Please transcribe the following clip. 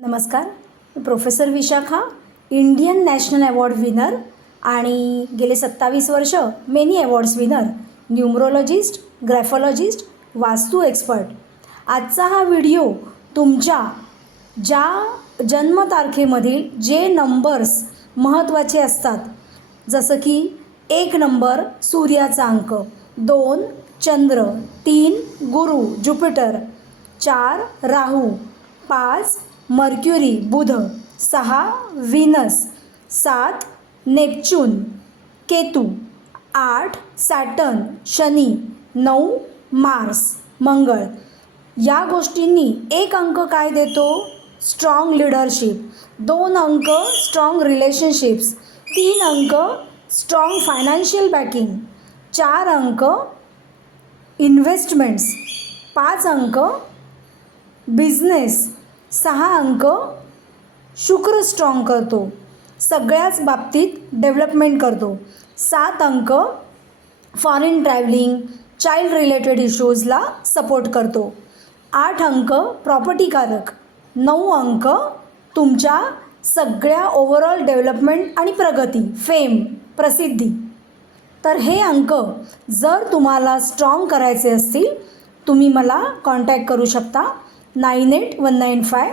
नमस्कार. Professor Vishakha, Indian national award winner आणि गेले 27 वर्ष मेनी अवॉर्ड्स विनर, न्यूमरोलॉजिस्ट, ग्रॅफॉलॉजिस्ट, वास्तू एक्सपर्ट. आजचा हा व्हिडिओ तुमच्या ज्या जन्मतारखेमधील जे नंबर्स महत्त्वाचे असतात, जसं की 1 नंबर सूर्याचा अंक, 2 चंद्र, 3 गुरु ज्युपिटर, 4 राहू, 5 मर्क्युरी बुध, 6 Venus, 7 Neptune Ketu, 8 Saturn Shani, 9 Mars मंगळ. या गोष्टींनी 1 अंक काय देतो? Strong leadership. 2 अंक स्ट्रॉंग रिलेशनशिप्स. 3 अंक स्ट्रॉंग फायनान्शियल बॅकिंग. 4 अंक इन्व्हेस्टमेंट्स. 5 अंक बिझनेस. 6 अंक शुक्र स्ट्रॉंग करतो, सगळ्याच बाबतीत डेव्हलपमेंट करतो. 7 अंक फॉरेन ट्रॅव्हलिंग, चाइल्ड रिलेटेड इश्यूजला सपोर्ट करतो. 8 अंक प्रॉपर्टीकारक. 9 अंक तुमच्या सगळ्या ओव्हरऑल डेव्हलपमेंट आणि प्रगती, फेम, प्रसिद्धी. तर हे अंक जर तुम्हाला स्ट्रॉंग करायचे असतील, तुम्ही मला कॉन्टॅक्ट करू शकता. 981955